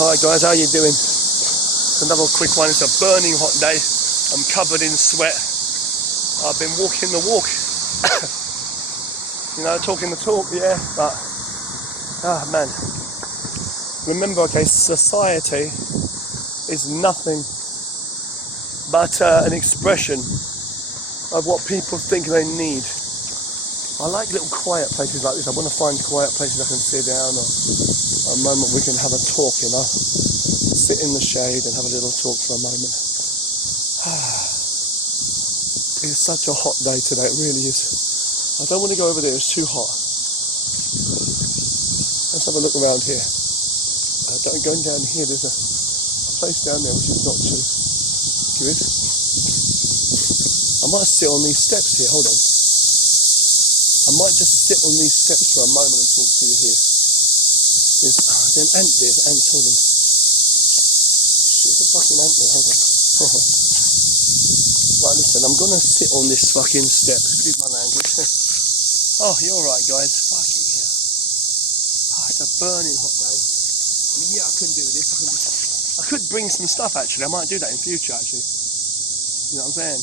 Alright guys, how you doing? Another quick one. It's a burning hot day. I'm covered in sweat. I've been walking the walk. You know, talking the talk, yeah, but man. Remember, okay, society is nothing but an expression of what people think they need. I like little quiet places like this. I want to find quiet places I can sit down, or a moment we can have a talk, you know. Sit in the shade and have a little talk for a moment. It's such a hot day today, it really is. I don't want to go over there, it's too hot. Let's have a look around here. Going down here, there's a place down there which is not too good. I might sit on these steps here, hold on. I might just sit on these steps for a moment and talk to you here. There's an ant there, the ants, hold on. Shit, there's a fucking ant there, hold on. Right, listen, I'm gonna sit on this fucking step, excuse my language. Oh, you're alright guys, fucking hell. It's a burning hot day. I mean, yeah, I couldn't do this, I could bring some stuff actually, I might do that in future actually. You know what I'm saying?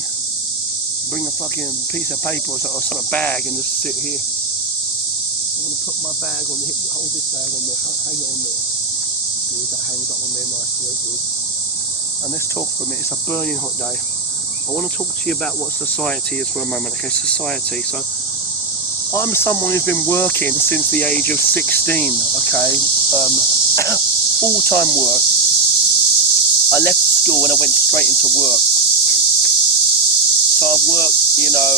Bring a fucking piece of paper or some bag and just sit here. I'm going to put my bag on the hip, hold this bag on there, hang it on there. Good, that hangs up on there nicely, good. And let's talk for a minute, it's a burning hot day. I want to talk to you about what society is for a moment, okay, society. So, I'm someone who's been working since the age of 16, okay, full-time work. I left school and I went straight into work. So I've worked, you know,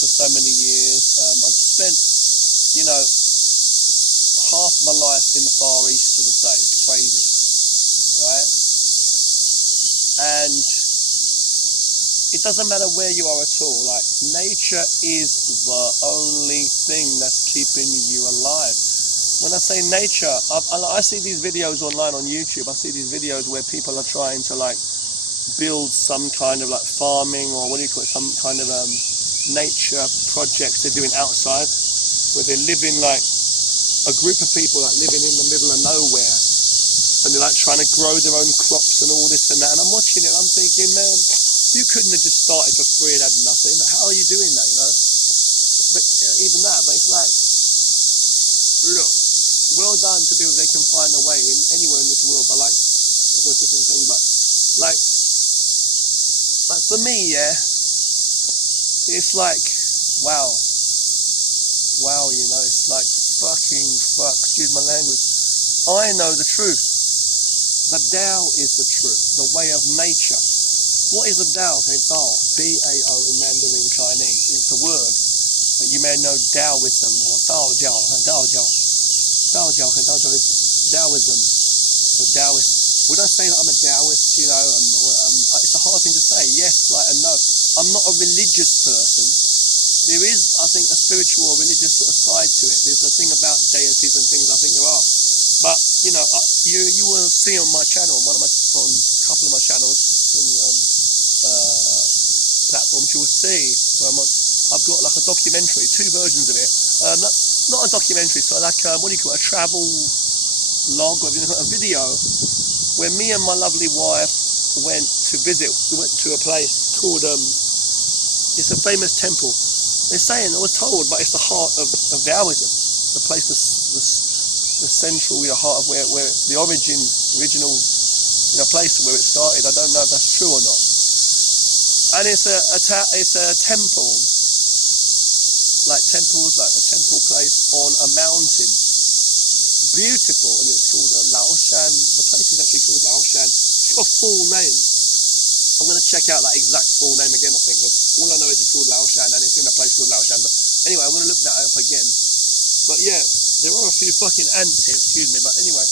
for so many years. I've spent, you know, half my life in the Far East, as I say. It's crazy, right? And it doesn't matter where you are at all. Like, nature is the only thing that's keeping you alive. When I say nature, I see these videos online on YouTube. I see these videos where people are trying to, like, build some kind of like farming, or what do you call it, some kind of nature projects they're doing outside, where they're living like a group of people like living in the middle of nowhere, and they're like trying to grow their own crops and all this and that. And I'm watching it, I'm thinking, man, you couldn't have just started for free and had nothing. How are you doing that, you know? But even that, but it's like, look, well done to people, they can find a way in anywhere in this world, but like, it's a different thing, but like for me, yeah, it's like, wow, you know, it's like fucking fuck, excuse my language. I know the truth. The Tao is the truth, the way of nature. What is the Tao? Okay, Tao, D-A-O in Mandarin Chinese. It's a word that you may know, Taoism, or Dao Jiao, Dao Jiao. Dao Jiao, okay, Dao Jiao is Taoism, so Taoist. Would I say that I'm a Taoist, you know? It's a hard thing to say, yes, like, and no. I'm not a religious person. There is, I think, a spiritual or religious sort of side to it. There's a thing about deities and things, I think there are. But, you know, you will see on my channel, on a couple of my channels and platforms, you will see where I've got like a documentary, 2 versions of it. Not a documentary, so like, what do you call it, a travel log, or a video, where me and my lovely wife went to visit. We went to a place called, it's a famous temple. They're saying, I was told, but it's the heart of Taoism, the place, the central, heart of where the original, you know, place where it started. I don't know if that's true or not. And it's a temple, like temples, like a temple place on a mountain. Beautiful, and it's called Laoshan. The place is actually called Laoshan. It's got a full name. I'm going to check out that exact full name again, I think, but all I know is it's called Laoshan, and it's in a place called Laoshan. But anyway, I'm going to look that up again. But yeah, there are a few fucking ants here, excuse me, but anyway,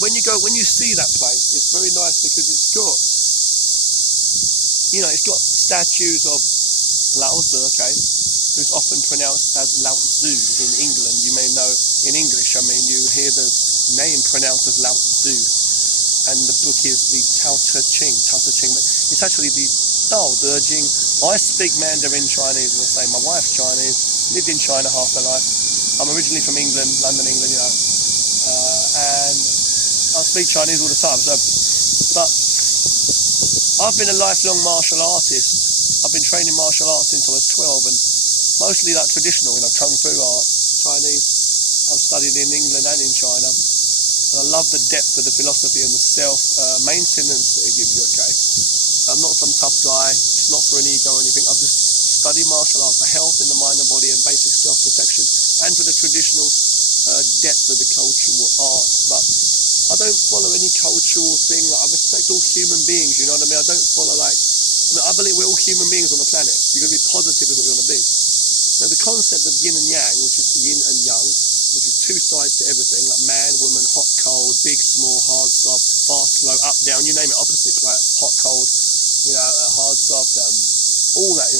when you see that place, it's very nice because it's got, you know, it's got statues of Lao Tzu, okay, who's often pronounced as Lao Tzu in England. You may know in English, I mean, you hear the name pronounced as Lao Tzu, and the book is the Tao Te Ching, but it's actually the Tao Te Ching. I speak Mandarin Chinese, as I say, my wife's Chinese, lived in China half my life. I'm originally from England, London, England, you know, and I speak Chinese all the time. So, but I've been a lifelong martial artist. I've been training martial arts since I was 12, and mostly like traditional, kung fu arts, Chinese. I've studied in England and in China. And I love the depth of the philosophy and the self-maintenance that it gives you, okay? I'm not some tough guy. It's not for an ego or anything. I've just studied martial arts for health in the mind and body and basic self-protection, and for the traditional depth of the cultural arts. But I don't follow any cultural thing. I respect all human beings, you know what I mean? I don't follow I believe we're all human beings on the planet. You're going to be positive is what you want to be. Now the concept of yin and yang, which is yin and yang, which is two sides to everything, like man, woman, hot, cold, big, small, hard, soft, fast, slow, up, down, you name it, opposites, right? Hot, cold, hard, soft, all that,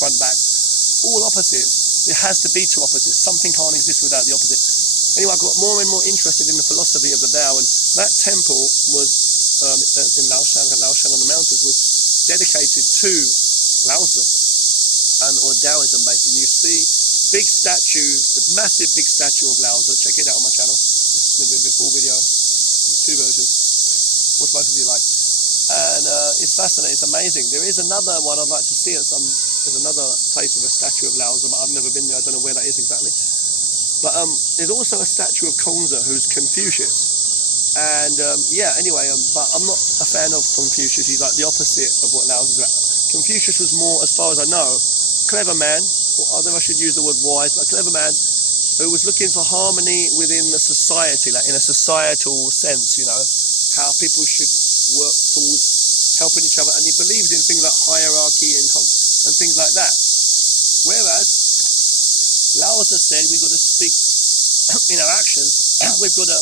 front, back, all opposites. It has to be two opposites. Something can't exist without the opposite. Anyway, I got more and more interested in the philosophy of the Tao, and that temple was in Laoshan on the mountains, was dedicated to Laozi or Taoism based. And you see big statues, the massive big statue of Laozi. Check it out on my channel, the full video, 2 versions, which both of you like. And it's fascinating, it's amazing. There is another one I'd like to see at there's another place with a statue of Laozi, but I've never been there, I don't know where that is exactly. But there's also a statue of Kongzi, who's Confucius. And but I'm not a fan of Confucius. He's like the opposite of what Laozi is about. Confucius was more, as far as I know, clever man, or I don't know if I should use the word wise, but a clever man who was looking for harmony within the society, like in a societal sense, how people should work towards helping each other. And he believes in things like hierarchy and things like that. Whereas Laozi said we've got to speak in our actions, we've got to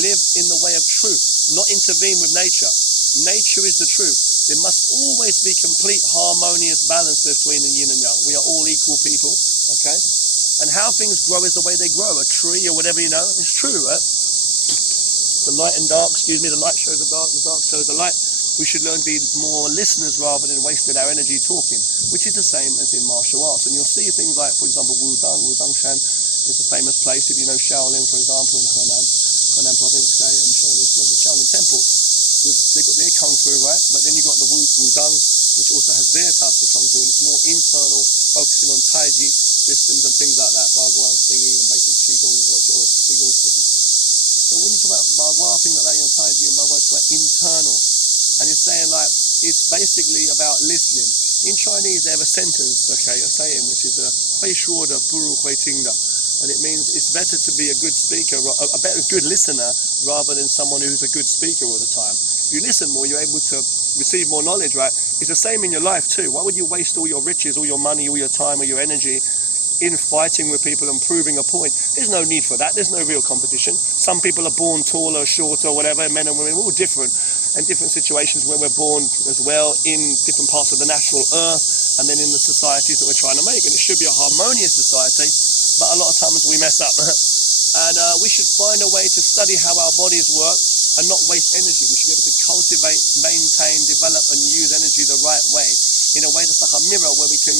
live in the way of truth, not intervene with nature. Nature is the truth. There must always be complete harmonious balance between the yin and yang. We are all equal people, okay? And how things grow is the way they grow. A tree or whatever, it's true, right? The light and dark, the light shows the dark shows the light. We should learn to be more listeners rather than wasting our energy talking, which is the same as in martial arts. And you'll see things like, for example, Wudangshan is a famous place. If you know Shaolin, for example, in Henan province, the Shaolin temple, they've got their kung fu, right? But then you've got the Wudang, which also has their types of kung fu, and it's more internal, focusing on Taiji systems and things like that, Bagua, Xingyi, and basic Qigong or Qigong systems. So when you talk about Bagua, things like that, Taiji and Bagua, it's about internal. And you're saying it's basically about listening. In Chinese, they have a sentence, a saying, which is Hui shuo de buru hui ting de. And it means it's better to be a good speaker, a good listener, rather than someone who's a good speaker all the time. If you listen more, you're able to receive more knowledge, right? It's the same in your life too. Why would you waste all your riches, all your money, all your time, or your energy in fighting with people and proving a point? There's no need for that. There's no real competition. Some people are born taller, shorter, whatever, men and women, we're all different. And different situations where we're born as well in different parts of the natural earth and then in the societies that we're trying to make. And it should be a harmonious society, but a lot of times we mess up. And we should find a way to study how our bodies work and not waste energy. We should be able to cultivate, maintain, develop and use energy the right way, in a way that's like a mirror where we can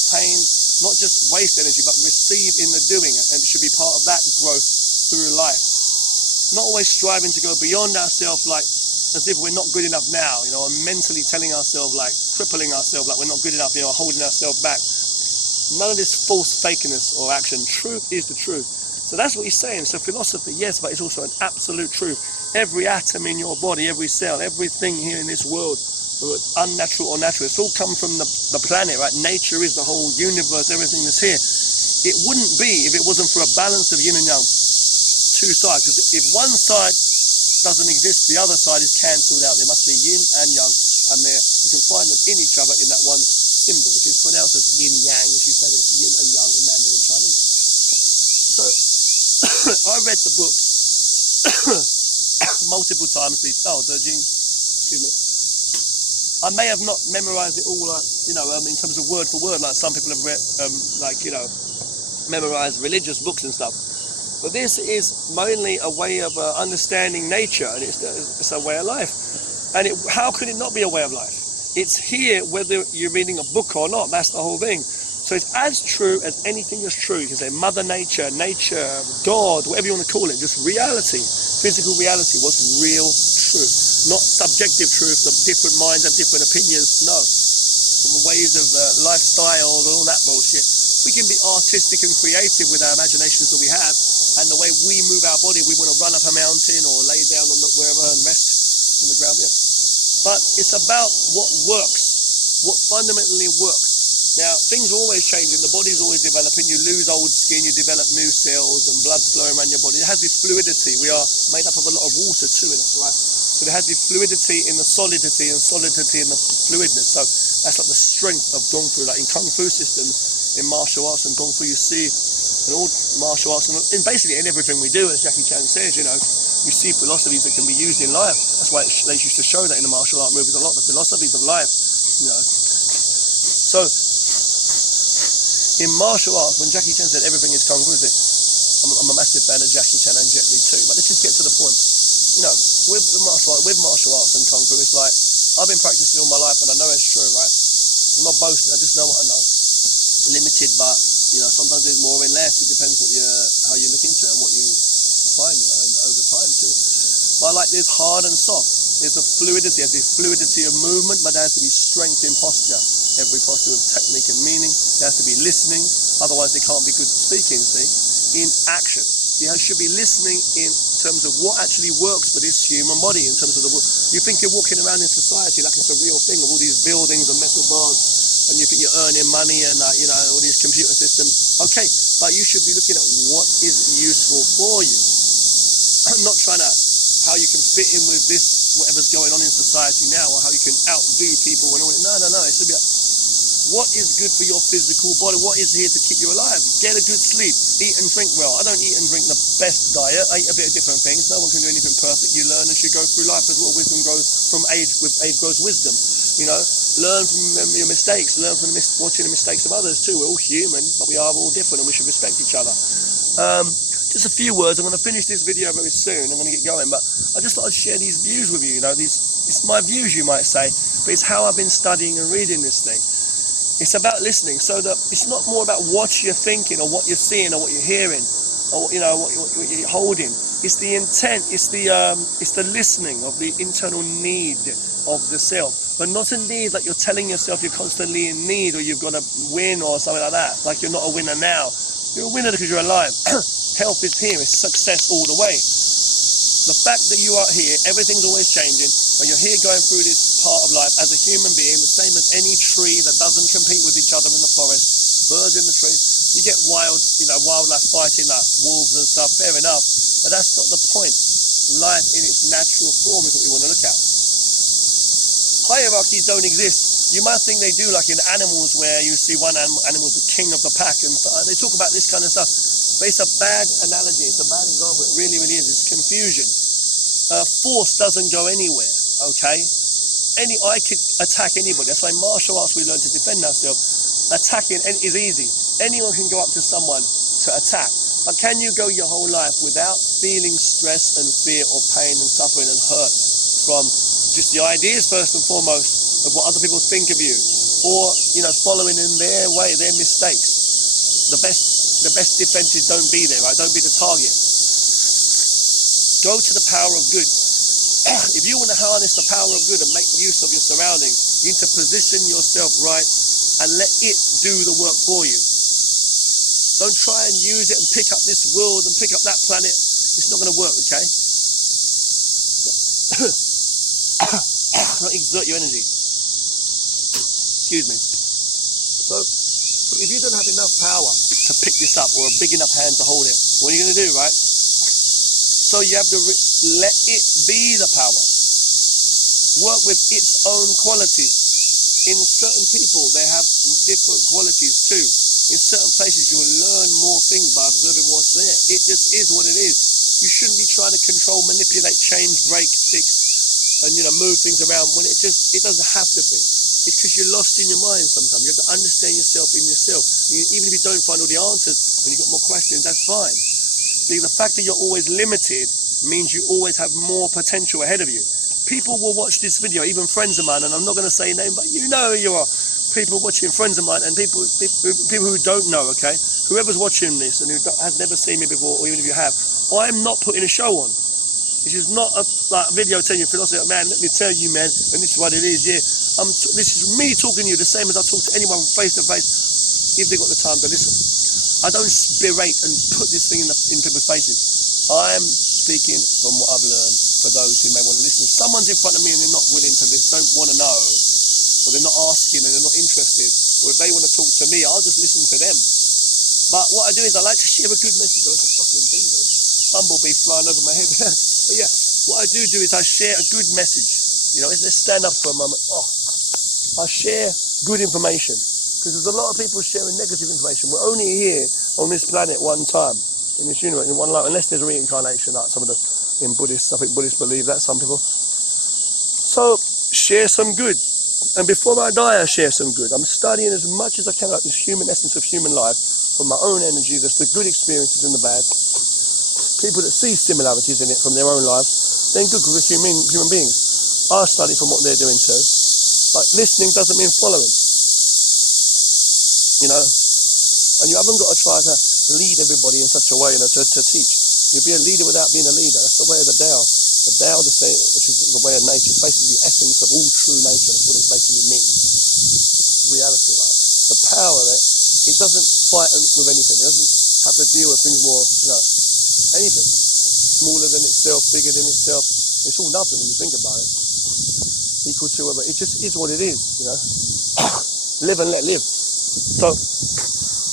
attain, not just waste energy, but receive in the doing. And it should be part of that growth through life. Not always striving to go beyond ourselves, as if we're not good enough now, and mentally telling ourselves, crippling ourselves, we're not good enough, holding ourselves back. None of this false fakeness or action. Truth is the truth. So that's what he's saying. So philosophy, yes, but it's also an absolute truth. Every atom in your body, every cell, everything here in this world, whether it's unnatural or natural, it's all come from the planet, right? Nature is the whole universe, everything that's here. It wouldn't be if it wasn't for a balance of yin and yang, two sides. Because if one side doesn't exist, the other side is cancelled out. There must be yin and yang, and you can find them in each other in that one symbol, which is pronounced as yin yang, as you say, but it's yin and yang in Mandarin Chinese. So I read the book multiple times, the Dao De Jing. Excuse me. I may have not memorized it all, in terms of word for word, like some people have read, memorized religious books and stuff. But this is mainly a way of understanding nature, and it's a way of life. And how could it not be a way of life? It's here whether you're reading a book or not. That's the whole thing. So it's as true as anything is true. You can say Mother Nature, nature, God, whatever you want to call it, just reality, physical reality, what's real truth. Not subjective truth that different minds have different opinions, no. From ways of lifestyle and all that bullshit. We can be artistic and creative with our imaginations that we have, and the way we move our body, we want to run up a mountain or lay down on wherever and rest on the ground. Yeah. But it's about what works, what fundamentally works. Now, things are always changing, the body's always developing, you lose old skin, you develop new cells and blood flowing around your body. It has this fluidity. We are made up of a lot of water too in us, right? So there has this fluidity in the solidity and solidity in the fluidness. So that's like the strength of Kung Fu. Like in Kung Fu systems, in martial arts and Kung Fu, you see in all martial arts, and basically in everything we do, as Jackie Chan says, you know, you see philosophies that can be used in life. That's why they used to show that in the martial art movies a lot, the philosophies of life, you know. So in martial arts, when Jackie Chan said everything is Kung Fu, I'm a massive fan of Jackie Chan and Jet Li too. But let's just get to the point. You know, with martial arts and Kung Fu, it's like I've been practicing all my life, and I know it's true, right? I'm not boasting. I just know what I know. Limited, but you know, sometimes there's more and less. It depends how you look into it and what you find, you know, and over time too. But like there's hard and soft. There's a fluidity. There's this fluidity of movement, but there has to be strength in posture. Every posture with technique and meaning. There has to be listening, otherwise there can't be good speaking, see? In action. You should be listening in terms of what actually works for this human body, in terms of you think you're walking around in society like it's a real thing, of all these buildings and metal bars, and you think you're earning money and all these computer systems. Okay, but you should be looking at what is useful for you. Not trying to, how you can fit in with this, whatever's going on in society now, or how you can outdo people and all that. No, it should be what is good for your physical body? What is here to keep you alive? Get a good sleep. Eat and drink well. I don't eat and drink the best diet. I eat a bit of different things. No one can do anything perfect. You learn as you go through life as well. Wisdom grows from age. With age grows wisdom. You know, learn from your mistakes. Learn from watching the mistakes of others too. We're all human, but we are all different, and we should respect each other. Just a few words. I'm going to finish this video very soon. I'm going to get going, but I just thought I'd share these views with you. You know, it's my views, you might say, but it's how I've been studying and reading this thing. It's about listening, so that it's not more about what you're thinking or what you're seeing or what you're hearing or what you're holding. It's the intent. It's the listening of the internal need of the self, but not a need like you're telling yourself you're constantly in need or you've got to win or something like that. Like you're not a winner now. You're a winner because you're alive. Health is here. It's success all the way. The fact that you are here, everything's always changing, but you're here going through this part of life as a human being, the same as any tree that doesn't compete with each other in the forest, birds in the trees. You get wildlife fighting like wolves and stuff, fair enough, but that's not the point. Life in its natural form is what we want to look at. Hierarchies don't exist. You might think they do, like in animals, where you see one animal's the king of the pack, and they talk about this kind of stuff. But it's a bad analogy, it's a bad example, it really, really is. It's confusion. Force doesn't go anywhere, okay? I could attack anybody. That's why in martial arts we learn to defend ourselves. Attacking is easy. Anyone can go up to someone to attack. But can you go your whole life without feeling stress and fear or pain and suffering and hurt from just the ideas, first and foremost, of what other people think of you, or following in their way, their mistakes? The best defense is don't be there, right? Don't be the target. Go to the power of good. If you want to harness the power of good and make use of your surroundings, you need to position yourself right and let it do the work for you. Don't try and use it and pick up this world and pick up that planet. It's not going to work, okay? Don't exert your energy. Excuse me. So, if you don't have enough power to pick this up or a big enough hand to hold it, what are you going to do, right? So you have to let it be the power. Work with its own qualities. In certain people, they have different qualities too. In certain places, you will learn more things by observing what's there. It just is what it is. You shouldn't be trying to control, manipulate, change, break, fix, and move things around when it doesn't have to be. It's because you're lost in your mind sometimes. You have to understand yourself in yourself. Even if you don't find all the answers and you've got more questions, that's fine. The fact that you're always limited means you always have more potential ahead of you. People will watch this video, even friends of mine, and I'm not going to say a name, but you know who you are. people watching, friends of mine, and people who don't know, okay? Whoever's watching this and who has never seen me before, or even if you have, I'm not putting a show on. This is not a video telling you philosophy. Man, let me tell you, man, and this is what it is. Yeah, this is me talking to you the same as I talk to anyone face to face, if they got the time to listen. I don't berate and put this thing in people's faces. I'm speaking from what I've learned for those who may want to listen. If someone's in front of me and they're not willing to listen, don't want to know, or they're not asking and they're not interested, or if they want to talk to me, I'll just listen to them. But what I do is I like to share a good message. I can fucking be there. Bumblebee flying over my head. But yeah, what I do is I share a good message. You know, let's stand up for a moment. I share good information. Because there's a lot of people sharing negative information. We're only here on this planet one time, in this universe, in one life, unless there's a reincarnation, like some of the, in Buddhists, I think Buddhists believe that, some people. So, share some good. And before I die, I share some good. I'm studying as much as I can about this human essence of human life, from my own energy, there's the good experiences and the bad. People that see similarities in it from their own lives, then good, because we're human beings. I study from what they're doing too. But listening doesn't mean following. You know? And you haven't got to try to lead everybody in such a way, you know, to teach. You'll be a leader without being a leader. That's the way of the Tao. The Tao, which is the way of nature, is basically the essence of all true nature. That's what it basically means. Reality, right? The power of it, it doesn't fight with anything. It doesn't have to deal with things more, you know, anything. Smaller than itself, bigger than itself. It's all nothing when you think about it. Equal to whatever. It just is what it is, you know. Live and let live. So,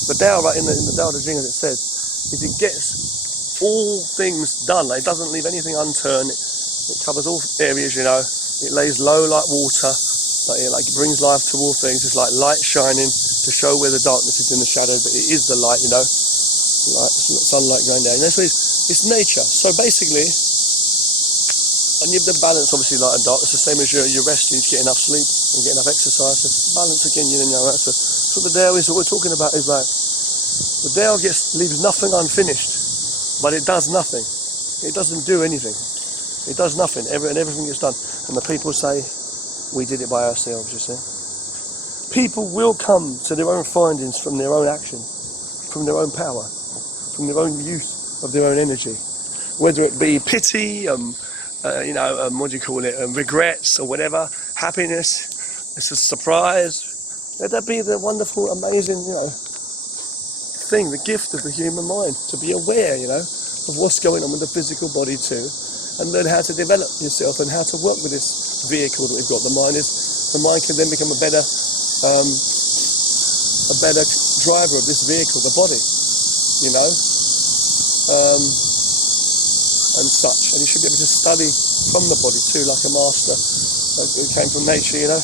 the Tao, right, in the Tao Te Ching, as it says, is it gets all things done. Like, it doesn't leave anything unturned. It covers all areas, you know. It lays low like water. Like it brings life to all things. It's like light shining to show where the darkness is in the shadow, but it is the light, you know. Like sunlight going down. That's what it's nature. So basically, and you have the balance, obviously, light and dark. It's the same as your rest. You need to get enough sleep and get enough exercise. It's balance again, yin and yang. Right? So what the Tao is, what we're talking about is like, the Tao leaves nothing unfinished, but it does nothing. It doesn't do anything. It does nothing. Everything is done. And the people say, we did it by ourselves, you see. People will come to their own findings from their own action, from their own power, from their own use of their own energy. Whether it be pity, what do you call it, regrets or whatever, happiness, it's a surprise. Let that be the wonderful, amazing, you know, thing, the gift of the human mind, to be aware, you know, of what's going on with the physical body too, and learn how to develop yourself and how to work with this vehicle that we've got. The mind can then become a better driver of this vehicle, the body, you know, and such. And you should be able to study from the body too, like a master who came from nature, you know.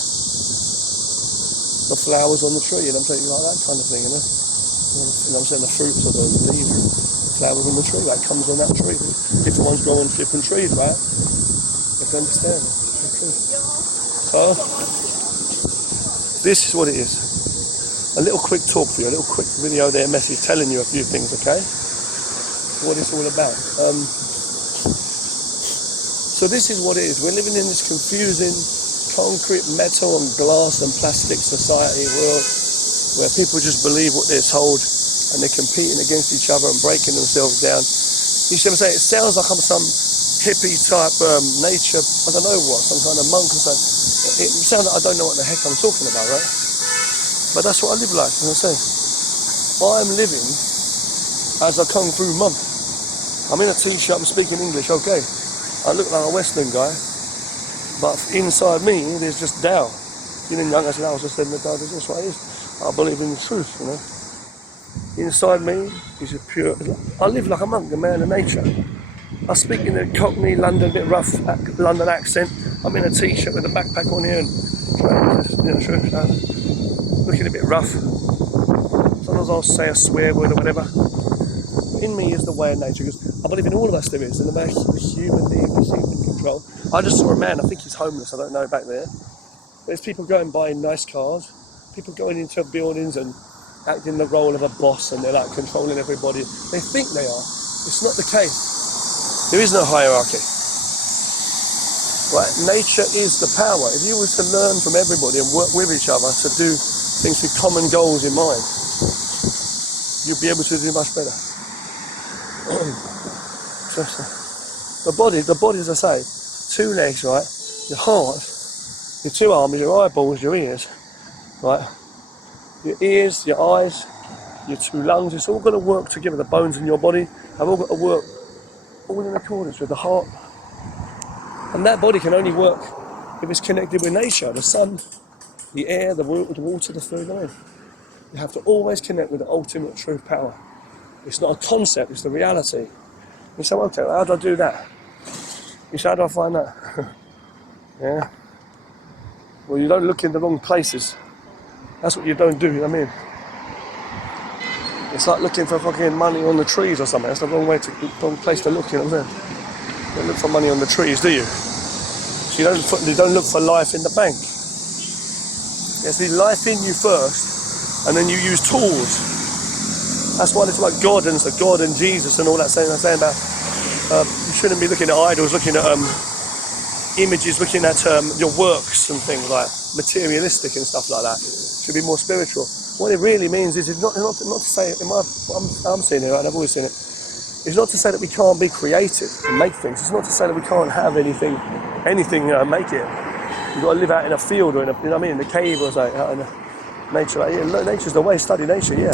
The flowers on the tree, you know, I'm saying, like that kind of thing, you know. You know, I'm saying the fruits or the leaves, flowers on the tree, that comes on that tree. Different ones grow on different trees, right? You have to understand that. So, this is what it is. A little quick talk for you, a little quick video there, message telling you a few things, okay? What it's all about. So this is what it is. We're living in this confusing concrete, metal and glass and plastic society world where people just believe what they're told and they're competing against each other and breaking themselves down. You see what I'm saying? It sounds like I'm some hippie type nature, I don't know what, some kind of monk or something. It sounds like I don't know what the heck I'm talking about, right? But that's what I live like, as I say. I'm living as a Kung Fu monk. I'm in a t-shirt, I'm speaking English, okay. I look like a Western guy, but inside me, there's just Tao. Yin and Yang, as I just said in the Tao, that's what it is. I believe in the truth, you know. Inside me is a pure, I live like a monk, a man of nature. I speak in a Cockney, London, bit rough London accent. I'm in a t-shirt with a backpack on here and, you know, looking a bit rough. Sometimes I'll say a swear word or whatever. In me is the way of nature, because I believe in all of us there is, in the human being, the human control. I just saw a man, I think he's homeless, I don't know, back there. There's people going buying nice cars, people going into buildings and acting the role of a boss, and they're like controlling everybody. They think they are. It's not the case. There is no hierarchy. Right? Nature is the power. If you was to learn from everybody and work with each other to do things with common goals in mind, you'll be able to do much better. The body, as I say, 2 legs, right? Your heart, your 2 arms, your eyeballs, your ears, right? Your ears, your eyes, your 2 lungs, it's all got to work together. The bones in your body have all got to work all in accordance with the heart. And that body can only work if it's connected with nature, the sun, the air, the water, the food. I mean, you have to always connect with the ultimate true power. It's not a concept, it's the reality. You say, okay, how do I do that? You say, how do I find that? Yeah. Well, you don't look in the wrong places. That's what you don't do, you know what I mean? It's like looking for fucking money on the trees or something. That's the wrong place to look, you know what I'm saying? You don't look for money on the trees, do you? So you don't look for life in the bank. You see life in you first, and then you use tools. That's why it's like God and Jesus and all that saying about you shouldn't be looking at idols, looking at images, looking at your works and things like materialistic and stuff like that. It should be more spiritual. What it really means is it's not to say, I'm seeing it, right? I've always seen it. It's not to say that we can't be creative and make things. It's not to say that we can't have anything make it. You've got to live out in a field or in a, you know what I mean, in a cave or something, out in nature. Like, yeah, nature's the way, study nature, yeah.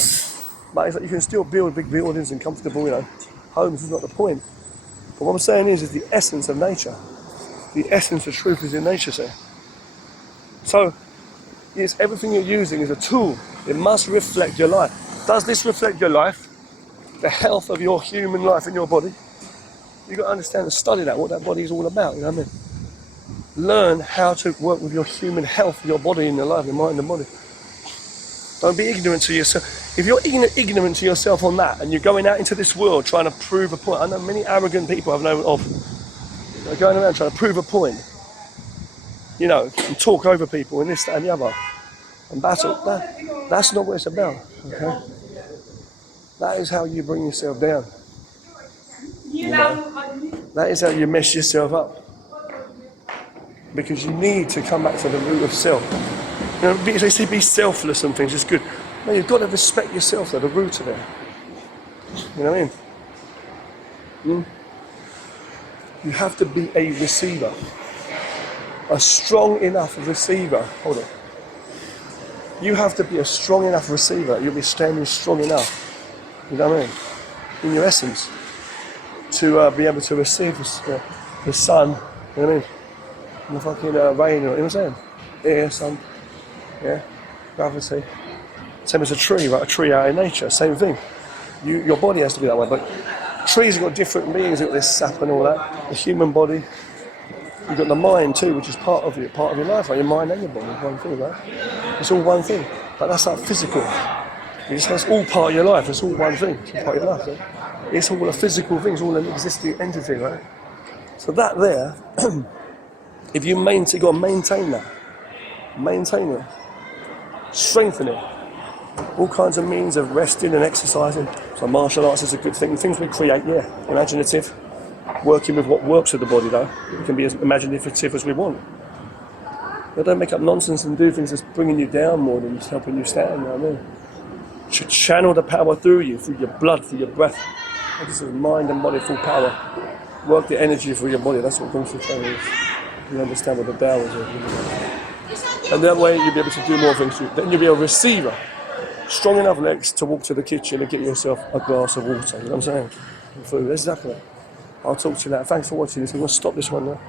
But it's like you can still build big buildings and comfortable, homes is not the point. But what I'm saying is the essence of nature. The essence of truth is in nature, sir. So, yes, everything you're using is a tool. It must reflect your life. Does this reflect your life? The health of your human life in your body? You've got to understand and study that, what that body is all about, you know what I mean? Learn how to work with your human health, your body and your life, your mind and body. Don't be ignorant to yourself. If you're ignorant to yourself on that and you're going out into this world trying to prove a point, I know many arrogant people I've known of, they're going around trying to prove a point, and talk over people and this, that and the other, and battle. That's not what it's about, okay? That is how you bring yourself down. That is how you mess yourself up. Because you need to come back to the root of self. They say be selfless and things, it's good. No, you've got to respect yourself though, the root of it. You know what I mean? You have to be a receiver. A strong enough receiver. Hold on. You have to be a strong enough receiver. You'll be standing strong enough. You know what I mean? In your essence. To be able to receive the sun. You know what I mean? And the fucking rain. You know what I'm saying? Air, sun. Yeah, gravity. Same as a tree, right? A tree out in nature, same thing. Your body has to be that way, but trees have got different beings, they've got this sap and all that. The human body, you've got the mind too, which is part of your life, right? Your mind and your body is one thing, right? It's all one thing, but that's like physical. It's all part of your life, it's all one thing, it's all part of your life, right? It's all a physical thing, it's all an existing entity, right? So that there, if you got to maintain that, maintain it, strengthen it. All kinds of means of resting and exercising. So martial arts is a good thing. Things we create, yeah. Imaginative. Working with what works with the body though. We can be as imaginative as we want. But don't make up nonsense and do things that's bringing you down more than just helping you stand, you know what I mean? Channel the power through you, through your blood, through your breath. This is mind and body full power. Work the energy through your body. That's what Kung Fu training is. You understand what the Tao is. And that way you'll be able to do more things. Then you'll be a receiver. Strong enough legs to walk to the kitchen and get yourself a glass of water. You know what I'm saying? Food, exactly. I'll talk to you later. Thanks for watching this. I'm going to stop this one now.